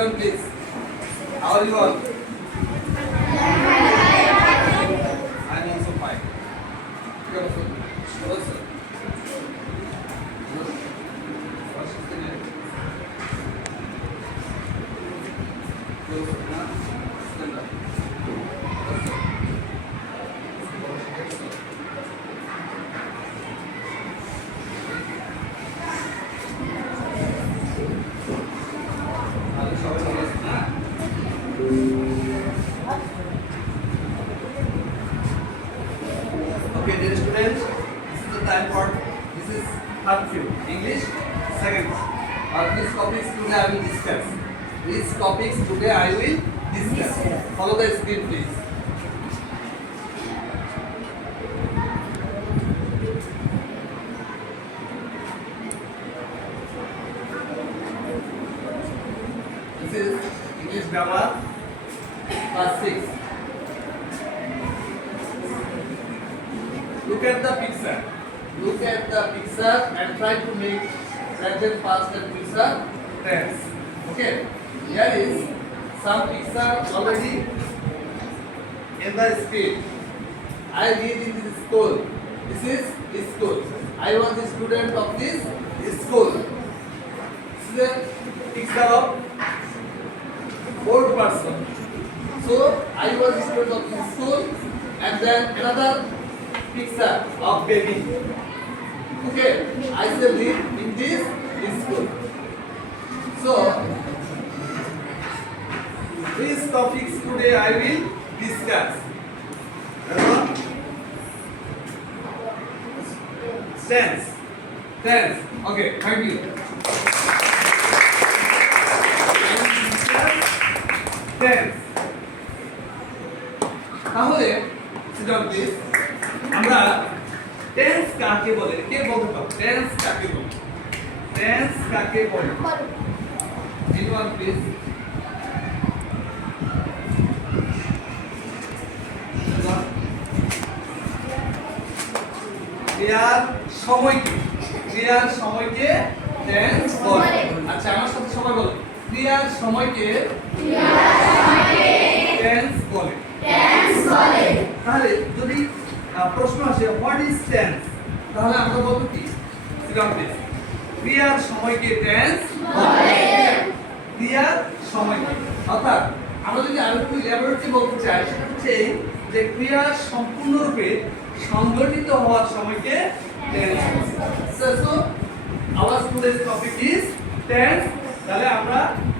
down, please. How are you all? I'm also fine. You are also good. Also. Good. What's the name? Close. Now, stand up. Also. Okay, dear students, this is the time for this is third period English second. These topics today I will discuss. These topics today I will discuss. Follow the screen, please. This is English grammar class 6. Look at the picture. Look at the picture and try to make present, past and future tense. Okay. Here is some picture already in the screen. I read in this school. This is school. I was a student of this school. This is a picture of old person. So I was a student of this school, and then another picture of baby. Okay, I shall live in this school. So these topics today I will discuss. Tense. Tense. Okay, thank you. Tense. তাহলে sit down please. আমরা tense কাকে বলে কে বলতে পারো tense কাকে বলে tense কাকে বলে anyone please ক্রিয়ার সময়কে টেন্স বলে আচ্ছা আমার সাথে সবাই বলো ক্রিয়ার সময়কে টেন্স বলে তাহলে যদি প্রশ্ন আসে হোয়াট ইজ টেন্স তাহলে আমরা বলবো কি ক্রিয়ার সময়কে টেন্স বলে ক্রিয়ার সময়কে অর্থাৎ আমরা যদি আরেকটু ল্যাবরেটরি বলতে চাই সেটা হচ্ছে এই যে ক্রিয়া সম্পূর্ণরূপে সংগঠিত হওয়ার সময়কে tense so our today's topic is tense তাহলে আমরা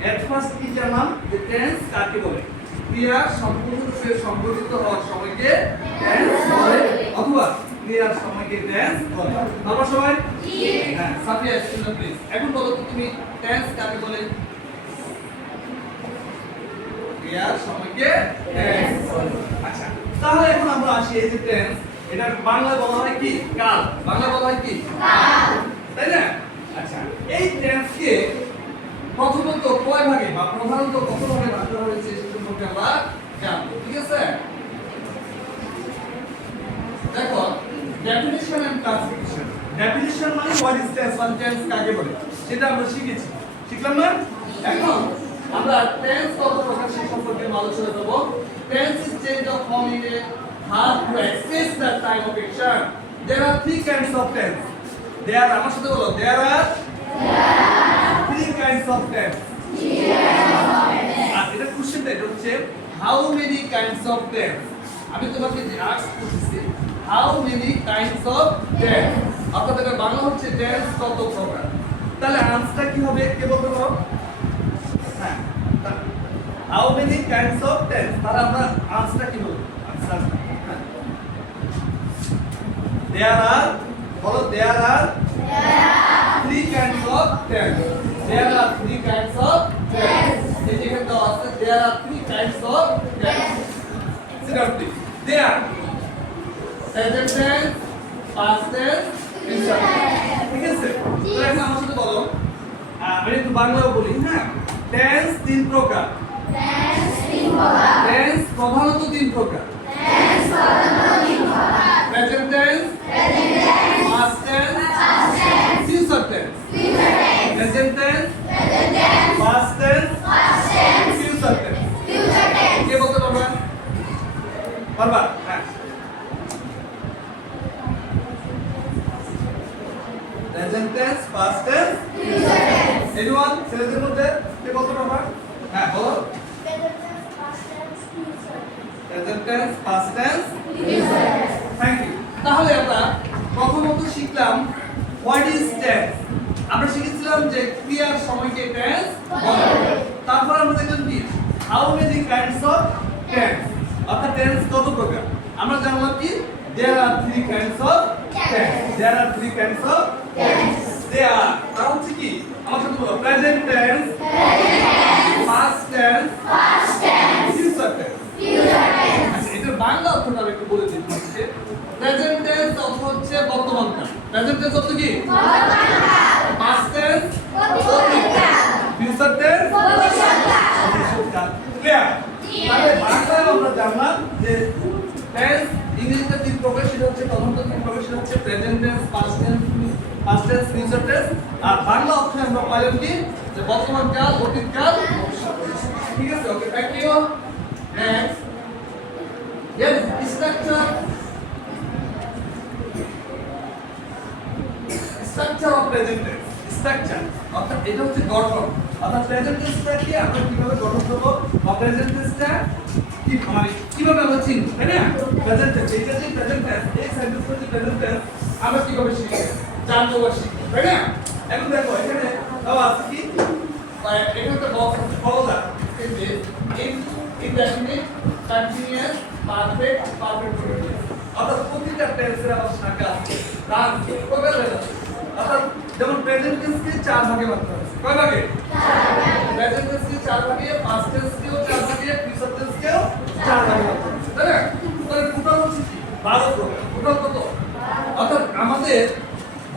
এট ফার্স্ট কি জানলাম যে টেন্স কাকে বলে ক্রিয়া সম্পূর্ণরূপে সংগঠিত হওয়ার সময়কে টেন্স বলে অথবা ক্রিয়ার সময়কে টেন্স বলে আমরা সবাই জি হ্যাঁ সাফিয়া স্টুডেন্ট প্লিজ এখন বলো তো তুমি টেন্স কাকে বলে ক্রিয়ার সময়কে টেন্স বলে আচ্ছা তাহলে এখন আমরা আসি এই যে টেন্স এটা বাংলা বলা হয় কি কাল বাংলা বলা হয় কি কাল তাই না আচ্ছা এই টেন্সকে প্রথমত কয় ভাগে বা প্রধানত কত ভাগে ভাগ করা হয়েছে সেটা সম্পর্কে আমরা জানবো ঠিক আছে দেখো ডেফিনিশন এন্ড ক্লাসিফিকেশন ডেফিনিশন মানে হোয়াট ইজ টেন্স বা টেন্স কাকে বলে সেটা আমরা শিখেছি শিখলাম না এখন আমরা টেন্স কত প্রকার সে সম্পর্কে আলোচনা করব tense is change of form in a verb to express the time of action there are three kinds of tense there are আমার সাথে বলো there are three kinds of tense এটা কোশ্চেন এটা হচ্ছে how many kinds of tense আমি তোমাকে যে ask করতেছি how many kinds of tense আপনাদের বাংলা হচ্ছে tense কত প্রকার তাহলে আনসারটা কি হবে কে বলতে পারো হ্যাঁ how many kinds of tense তাহলে আমরা আনসারটা কি বলবো answer there are follow there are three kinds of tense there are three kinds of tense এখানে তো আছে there are three kinds of tense sit down please there present tense past tense future tense ঠিক আছে তো এখন আমার সাথে বলো আমি একটু বাংলাও বলি হ্যাঁ tense তিন প্রকার tense প্রধানত তিন প্রকার present tense past tense future tense present tense past tense বারবার হ্যাঁ present tense past tense future tense anyone ছেলেদের মধ্যে কে বলতে পারবা হ্যাঁ বলো present tense past tense future tense thank you তাহলে আমরা প্রথমত শিখলাম হোয়াট ইজ টেন্স আমরা শিখেছিলাম যে ক্রিয়ার সময়কে টেন্স বলা হয় তারপর আমরা দেখলাম কি how many kinds of tense অর্থাৎ টেন্স কত প্রকার আমরা জানলাম কি there are three kinds of tense there are three kinds of tense they are তার হচ্ছে কি আমার সাথে বলো present tense past tense future tense এটা বাংলা অর্থটা আমি একটু বলে দিচ্ছি প্রেজেন্ট টেন্স অর্থ হচ্ছে বর্তমান কাল প্রেজেন্ট টেন্স অর্থ কি বর্তমান কাল পাস্ট টেন্স অতীত কাল ফিউচার টেন্স ভবিষ্যৎ কাল ক্লিয়ার তাহলে বাংলায় আমরা জানলাম যে টেন্স ইংরেজিতে তিন প্রকার সেটা হচ্ছে প্রথমত তিন প্রকার সেটা হচ্ছে present tense past tense future tense আর বাংলা অর্থে আমরা পাইলাম কি যে বর্তমান কাল অতীত কাল ঠিক আছে okay thank you next Yes, structure of present tense. Structure. অর্থাৎ এটা হচ্ছে গঠন। অর্থাৎ present tense-টা কি আমরা কিভাবে গঠন করব? বা present tense-টা কি মানে কিভাবে আমরা চিনব, তাই না? Present tense, এটা যে present tense, এই সেন্টেন্সটা যে present tense আমরা কিভাবে শিখব? জানবো বা শিখব, তাই না? এখন দেখো এখানে দেওয়া আছে কি? এখানে একটা বক্স আছে, বলো না। এই যে indefinite, continuous, perfect continuous অর্থাৎ প্রতিটা টেন্সের আবার শাখা আছে কাজ প্রকার হয়ে যাচ্ছে অর্থাৎ যেমন প্রেজেন্ট টেন্সকে চার ভাগে ভাগ করা আছে কয় ভাগে প্রেজেন্ট টেন্সকে চার ভাগে পাস্ট টেন্সকেও চার ভাগে ফিউচার টেন্সকেও চার ভাগে ভাগ করা আছে তাই না তাহলে টোটাল হচ্ছে কি 12 প্রকার টোটাল কত অর্থাৎ আমাদের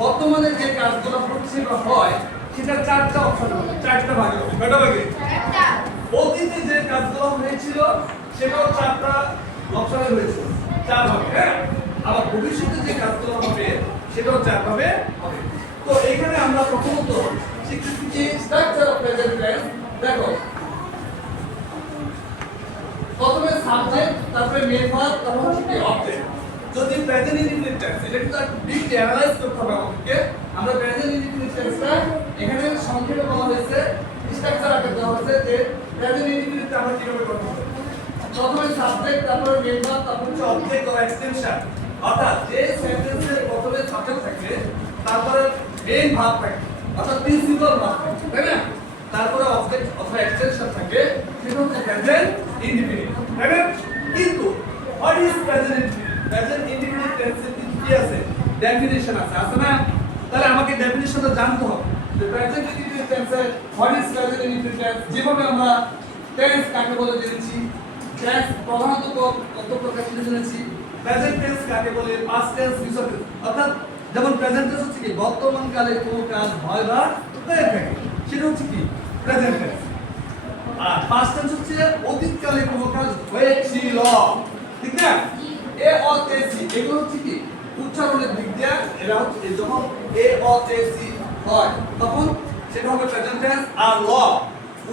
বর্তমানে যে কাজগুলো হচ্ছে বা হয় সেটা চারটা অপশন হবে চারটা ভাগে হবে কয়টা ভাগে চারটা অতীতে যে কাজগুলো হয়েছিল সেটাও চারটা অপশনে হয়েছে চার ভাগে হ্যাঁ আবার ভবিষ্যতে যে কাজগুলো হবে সেটাও চার ভাবে হবে তো এখানে আমরা প্রথমত শিখতেছি যে স্ট্রাকচার অফ প্রেজেন্ট টেন্স দেখো প্রথমে সাবজেক্ট তারপরে মেইন ভার্ব তারপর হচ্ছে কি অবজেক্ট যদি প্রেজেন্ট ইনডিফিনিট টেন্স এটা কিন্তু একটু ডিপলি অ্যানালাইজ করতে হবে আমাদেরকে আমরা প্রেজেন্ট ইনডিফিনিট টেন্সটা এখানে সংক্ষেপে বলা হয়েছে স্ট্রাকচার আকারে দেওয়া হয়েছে যে প্রেজেন্ট ইনডিফিনিট আমরা কিভাবে করব প্রথমে সাবজেক্ট তারপরে মেইন ভার্ব তারপর হচ্ছে অবজেক্ট অর এক্সটেনশন অর্থাৎ যে সেন্টেন্সের প্রথমে সাবজেক্ট থাকবে তারপরে মেইন ভার্ব থাকবে অর্থাৎ প্রিন্সিপাল ভার্ব থাকবে তাই না তারপরে অবজেক্ট অথবা এক্সটেনশন থাকবে সেটা হচ্ছে প্রেজেন্ট ইনডিফিনিট তাই না কিন্তু what is present indefinite present indefinite টেন্সের কি আছে ডেফিনিশন আছে না তাহলে আমাকে ডেফিনিশনটা জানতে হবে যে প্রেজেন্ট ইনডিফিনিট টেন্সের what is present indefinite tense যেভাবে আমরা টেন্স কাকে বলে জেনেছি টেন্স প্রধানত কত প্রকার জেনেছি প্রেজেন্ট টেন্স কাকে বলে পাস্ট টেন্স ফিউচার টেন্স অর্থাৎ যেমন প্রেজেন্ট টেন্স হচ্ছে কি বর্তমান কালে কোনো কাজ হয় বা হয়ে থাকে সেটা হচ্ছে কি প্রেজেন্ট টেন্স আর পাস্ট টেন্স হচ্ছে অতীত কালে কোনো কাজ হয়েছিল ঠিক না এ অ তে সি এগুলো হচ্ছে কি উচ্চারণের দিক দিয়ে এরা হচ্ছে যখন এ অ তে সি হয় তখন সেটা হবে প্রেজেন্ট টেন্স আর ল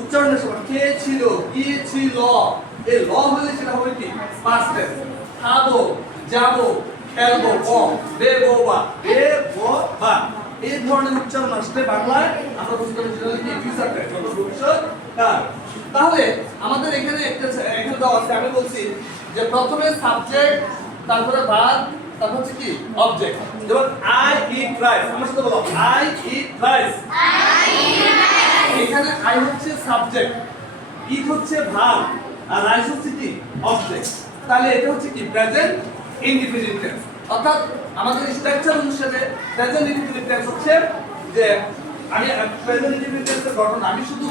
উচ্চারণের সময় কে ছিল কি ছিল এই ল হলে সেটা হবে কি পাস্ট টেন্স খাবো যাবো খেলবো ব দেবো বা দেবো বা এই ধরনের উচ্চারণ আসলে বাংলায় আমরা বুঝতে পারি সেটা কি ফিউচার টেন্স অর্থাৎ ভবিষ্যৎ কাল তাহলে আমাদের এখানে এখানে দেওয়া আছে আমি বলছি যে প্রথমে সাবজেক্ট তারপরে ভার্ব তারপর হচ্ছে কি অবজেক্ট যেমন আই ইট রাইস আমার সাথে বলো আই ইট রাইস এখানে আই হচ্ছে সাবজেক্ট ইট হচ্ছে ভার্ব আর রাইস হচ্ছে কি অবজেক্ট তাহলে এটা হচ্ছে কি প্রেজেন্ট ইনডিফিনিট টেন্স অর্থাৎ আমাদের স্ট্রাকচার অনুসারে প্রেজেন্ট ইনডিফিনিট টেন্স হচ্ছে যে আমি প্রেজেন্ট ইনডিফিনিট টেন্সের গঠন আমি শুধু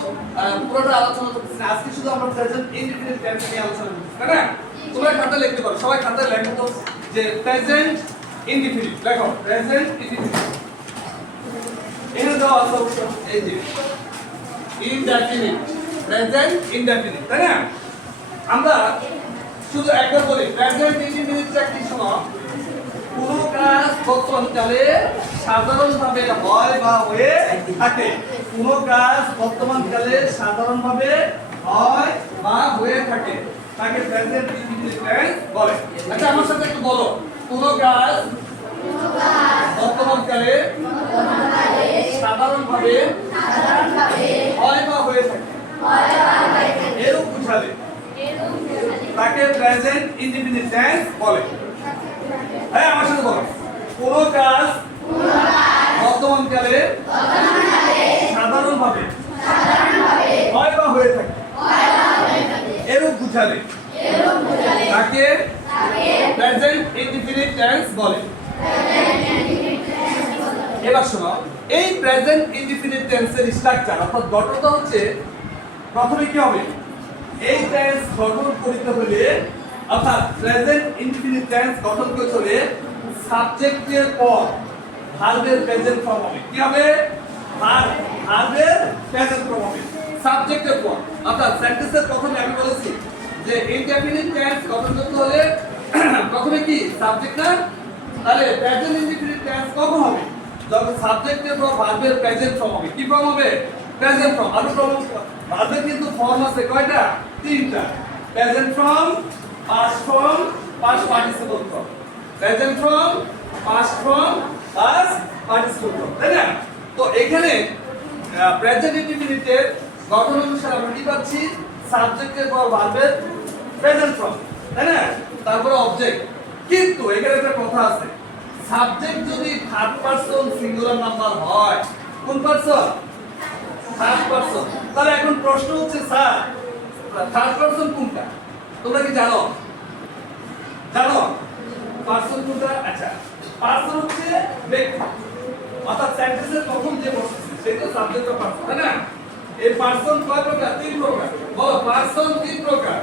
পুরোটা আলোচনা করতেছি না আজকে শুধু আমরা প্রেজেন্ট ইনডিফিনিট টেন্স নিয়ে আলোচনা করতেছি তাই না তোমরা খাতায় লিখতে পারো সবাই খাতায় লেখো তো যে প্রেজেন্ট ইনডিফিনিট লেখো প্রেজেন্ট ইনডিফিনিট এখানে দেওয়া আছে অবশ্য এই যে ইনডেফিনিট প্রেজেন্ট ইনডেফিনিট তাই না আমরা শুধু একবার বলি প্রেজেন্ট ইনডিফিনিটটা কি শোনো কোন কাজ বর্তমানকালে সাধারণভাবে হয় বা হয়ে থাকে কোন কাজ বর্তমানকালে সাধারণভাবে হয় বা হয়ে থাকে তাকে প্রেজেন্ট ইনডিফিনিট টেন্স বলে। আচ্ছা আমার সাথে একটু বলো, কোন কাজ বর্তমানকালে সাধারণভাবে হয় বা হয়ে থাকে এরূপ বুঝালে তাকে প্রেজেন্ট ইনডিফিনিট টেন্স বলে। হ্যাঁ আমার সাথে বলো, কোন কাজ বর্তমানকালে সাধারণভাবে হয় বা হয়ে থাকে এরূপ বুঝালে তাকে প্রেজেন্ট ইনডিফিনিট টেন্স বলে। এবার শোনো, এই প্রেজেন্ট ইনডিফিনিট টেন্সের স্ট্রাকচার অর্থাৎ গঠনটা হচ্ছে, প্রথমে কি হবে, এই টেন্স গঠন করিতে হলে অর্থাৎ প্রেজেন্ট ইনডিফিনিট টেন্স গঠন করতে হলে সাবজেক্টের পর ভার্বের প্রেজেন্ট ফর্ম হবে। কি হবে? ভার্বের প্রেজেন্ট ফর্ম হবে সাবজেক্টের পর। অর্থাৎ সেন্টেন্সের প্রথমে আমি বলেছি যে ইনডিফিনিট টেন্স গঠন করতে হলে প্রথমে কি সাবজেক্ট না, তাহলে প্রেজেন্ট ইনডিফিনিট টেন্স কখন হবে? যখন সাবজেক্টের পর ভার্বের প্রেজেন্ট ফর্ম হবে। কি ফর্ম হবে? Present form. আর ভার্বের কিন্তু ফর্ম আছে কয়টা? তিনটা। Present form, past form, past participle form. Present form, past form, past participle form, তাই না? তো এখানে প্রেজেন্ট ইনডিফিনিটের গঠন অনুসারে আমরা কি পাচ্ছি? সাবজেক্টের পর ভার্বের প্রেজেন্ট ফর্ম, তাই না? তারপরে অবজেক্ট। কিন্তু এখানে একটা কথা আছে, সাবজেক্ট যদি থার্ড পারসন সিঙ্গুলার নাম্বার হয়, কোন পারসন? Third person. তাহলে এখন প্রশ্ন হচ্ছে স্যার থার্ড পারসন কোনটা? তোমরা কি জানো? জানো পারসন কোনটা? আচ্ছা, পারসন হচ্ছে ব্যক্তি, অর্থাৎ সেন্টেন্সের প্রথম যে বসছে সেটা সাবজেক্ট অফ পারসন, তাই না? এই পারসন কয় প্রকার? তিন প্রকার। বলো, পারসন তিন প্রকার।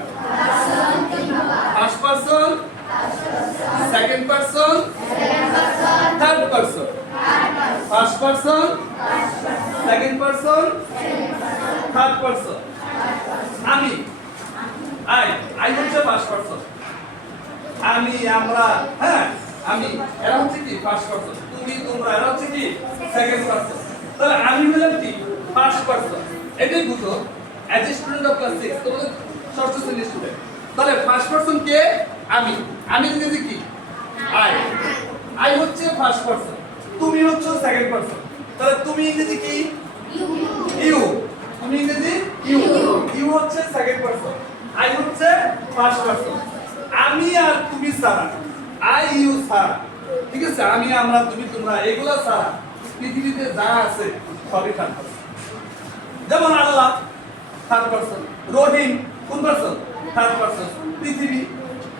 First person, second person, third person. First person, second person, third person. আমি, আই হচ্ছে ফার্স্ট পারসন। আমি, আমরা, হ্যাঁ আমি, এরা হচ্ছে কি ফার্স্ট পারসন। তুমি, তোমরা, এরা হচ্ছে কি সেকেন্ড পারসন। তাহলে আমি হলাম কি ফার্স্ট পারসন। এটাই বুঝো as a student of class 6, তোমাদের ষষ্ঠ শ্রেণীর স্টুডেন্ট। তাহলে ফার্স্ট পারসন কে? আমি। আমি ইংরেজি কি? আই হচ্ছে ফার্স্ট পারসন, তুমি হচ্ছে সেকেন্ড পারসন। তাহলে তুমি ইংরেজি কি? ইউ। তুমি ইংরেজি ইউ। ইউ হচ্ছে সেকেন্ড পারসন, আই হচ্ছে ফার্স্ট পারসন। আমি আর তুমি ছাড়া, আই ইউ ছাড়া, ঠিক আছে, আমি, আমরা, তুমি, তোমরা, এগুলো ছাড়া পৃথিবীতে যা আছে সবই থার্ড পারসন। যেমন আল্লাহ থার্ড পারসন, রহিম কোন পারসন? Third person. পৃথিবী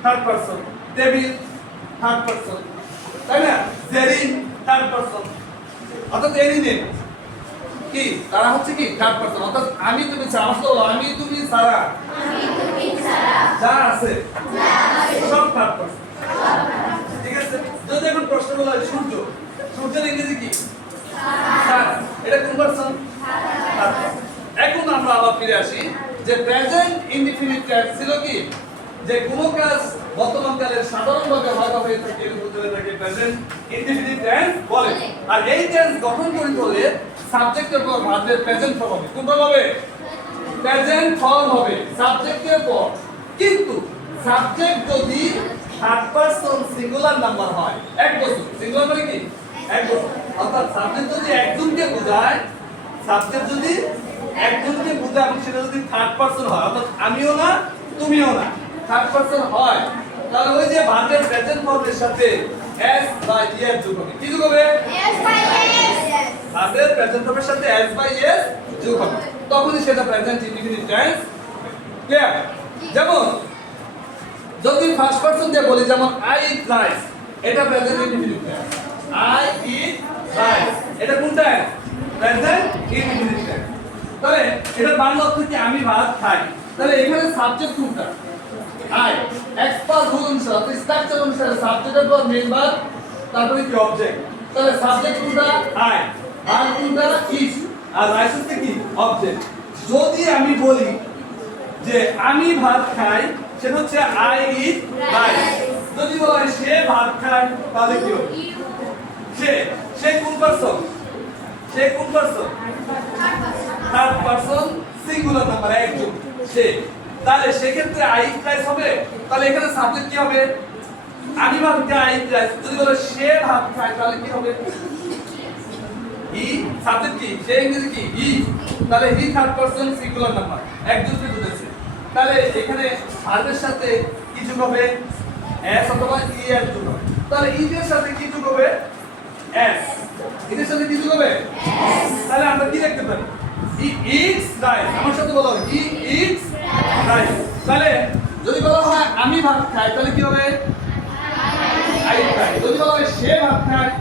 third person, table third person, তাই না? Zerin third person. অর্থাৎ এনি নেম কি তারা হচ্ছে কি থার্ড পারসন। অর্থাৎ আমি, তুমি ছাড়া, আমি, তুমি ছাড়া যা আছে সব থার্ড পারসন, ঠিক আছে? যদি এখন প্রশ্ন বলা হয় সূর্য, সূর্যের ইংরেজি কি? সান। এটা কোন পারসন? Third person. এখন আমরা আবার ফিরে আসি যে প্রেজেন্ট ইনডিফিনিট টেন্স ছিল কি, যে কোন কাজ বর্তমানকালের সাধারণভাবে হয় বা হয়ে থাকে এর মধ্যে থাকে প্রেজেন্ট ইনডিফিনিট টেন্স বলে। আর এই টেন্স গঠন করিতে হলে সাবজেক্টের পর ভার্বের প্রেজেন্ট ফর্ম হবে। কোন ফর্ম হবে? প্রেজেন্ট ফর্ম হবে সাবজেক্টের পর। কিন্তু সাবজেক্ট যদি থার্ড পারসন সিঙ্গুলার নাম্বার হয়, এক বস্তু সিঙ্গুলার মানে কি এক বস্তু, অর্থাৎ সাবজেক্ট যদি একজনকে বোঝায়, সাবজেক্ট যদি একজনকে বোঝায় এবং সেটা যদি থার্ড পারসন হয়, অর্থাৎ আমিও না তুমিও না, থার্ড পারসন হয়, তাহলে ওই যে ভার্বের প্রেজেন্ট ফর্মের সাথে s বা es যোগ হবে। কি যোগ হবে? s by s। ভার্বের প্রেজেন্ট ফর্মের সাথে s by s যোগ হবে, তখনই সেটা প্রেজেন্ট ইনডিফিনিট টেন্স। ক্লিয়ার? যেমন যদি ফার্স্ট পারসন দিয়ে বলি, যেমন আই ইট রাইস, এটা present indefinite tense. I eat rice, এটা কোন টেন্স? Present indefinite tense. তাহলে এটা বাংলা অর্থ কি? আমি ভাত খাই। তাহলে এখানে সাবজেক্ট কোনটা? আই। এক্সপার্ট রুল অনুসারে, স্ট্রাকচার অনুসারে সাবজেক্টের পর মেইন ভার্ব, তারপরে কি অবজেক্ট। তাহলে সাবজেক্ট কোনটা? আই। ভার্ব কোনটা? ইজ। আর রাইস হচ্ছে কি অবজেক্ট। যদি আমি বলি যে আমি ভাত খাই, সেটা হচ্ছে আই ইট রাইস। যদি বলা হয় সে ভাত খায়, তাহলে কি হবে? সে কোন পারসন? সে কোন person? Third person singular number, একজন। সে তাহলে সেক্ষেত্রে আই প্লাস হবে। তাহলে এখানে সাবজেক্ট কি হবে? আমি ভাব খাই আই প্লাস। যদি বলো সে ভাব খায় তাহলে কি হবে? হি সাবজেক্ট কি? সে ইংরেজি কি? হি। তাহলে he third person singular number, একজনকে বুঝাচ্ছে। তাহলে এখানে ভার্বের সাথে কি যোগ হবে? এস অথবা ই এর যোগ হবে। তাহলে ই এর সাথে কি যোগ হবে? এস। এর সাথে কি যোগ হবে? এস। তাহলে আমরা কি লিখতে পারি? He eats rice. আমার সাথে বলো হি ইটস রাইস। তাহলে যদি বলা হয় আমি ভাত খাই তাহলে কি হবে? আই খাই। যদি বলা হয় সে ভাত খায়,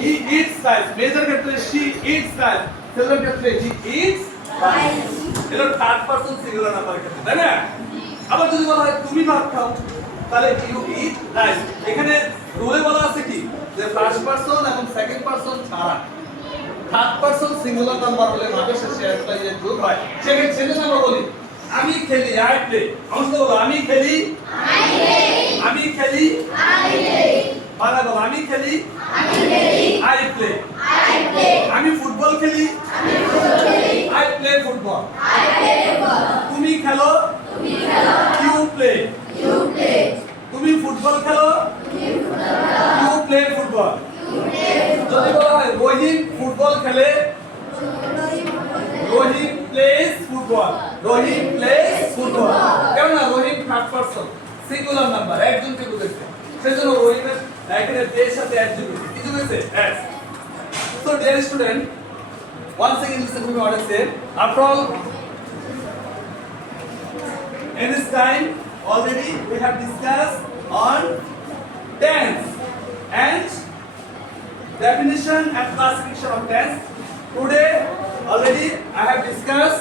he eats rice. মেজর ক্ষেত্রে she eats rice, সিঙ্গুলার ক্ষেত্রে he eats rice। এটা থার্ড পারসন সিঙ্গুলার নাম্বারের ক্ষেত্রে, তাই না? আবার যদি বলা হয় তুমি ভাত খাও তাহলে you eat rice। এখানে রুলে বলা আছে কি যে ফার্স্ট পারসন এবং সেকেন্ড পারসন ছাড়া থার্ড পারসন সিঙ্গুলার নাম্বার হলে ভাবের শেষে একটা ইয়ে যোগ হয়। সেক্ষেত্রে আমরা বলি আমি খেলি, আই প্লে। অংশ বলো আমি খেলি, আই প্লে। আমি খেলি, আই প্লে। বাংলা বলো আমি খেলি, আমি খেলি, আই প্লে। I play. আমি ফুটবল খেলি, আমি ফুটবল খেলি, I play football. I play football. তুমি খেলো, তুমি খেলো, ইউ প্লে, ইউ প্লে। তুমি ফুটবল খেলো, তুমি ফুটবল খেলো, you play football, you play football. যদি বলা হয় রহিম ফুটবল খেলে, Rahim plays football, Rahim plays football. কেন না? Rahim third person singular number, একজনকে বুঝাচ্ছে। সেজন্য রহিমের এখানে প্লেস সাথে একজন কি বুঝাচ্ছে? S. So dear student, once again listen to me what I said. After all, in this time already we have discussed on tense and definition and classification of tense. Today already I have discussed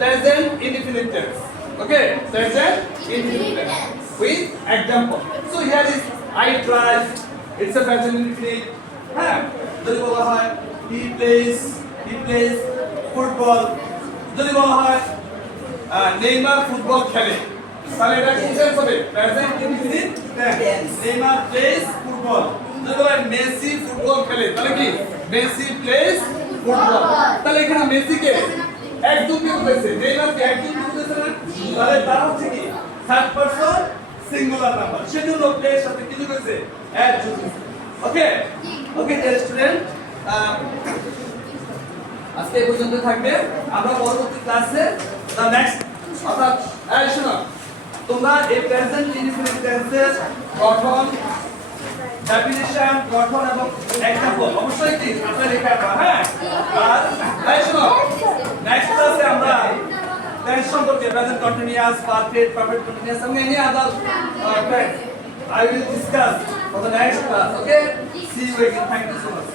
present indefinite tense. Okay, present indefinite tense with example. So here is I drive. It's a present indefinite. হ্যাঁ, যদি বলা হয় he plays football, যদি বলা হয় Neymar football খেলে তাহলে এটা কি টেন্স হবে? Present indefinite tense. Neymar plays football. যদি বলা হয় মেসি ফুটবল খেলে তাহলে কি? Messi plays football. তাহলে এখানে মেসি কে একজনকে বুঝাইছে, নেইমার কে একজনকে বুঝাইছে না? তাহলে তার হচ্ছে কি থার্ড পারসন সিঙ্গুলার নাম্বার। সেজন্য প্লেস সাথে কি যোগ হয়েছে? এস যোগ হয়েছে। ওকে ওকে ডিয়ার স্টুডেন্ট, আজকে এই পর্যন্ত থাকবে। আমরা পরবর্তী ক্লাসে দা নেক্সট অর্থাৎ এই শোনো তোমরা এই প্রেজেন্ট ইনডিফিনিট টেন্সের গঠন, ডেফিনিশন, গঠন এবং এক্সাম্পল অবশ্যই কি আপনারা লিখে রাখবা। হ্যাঁ, আর এই শোনো নেক্সট ক্লাসে আমরা টেন্স সম্পর্কে present continuous, perfect, perfect continuous এবং any other tense I will discuss for the next class. Okay? See you again. Thank you so much.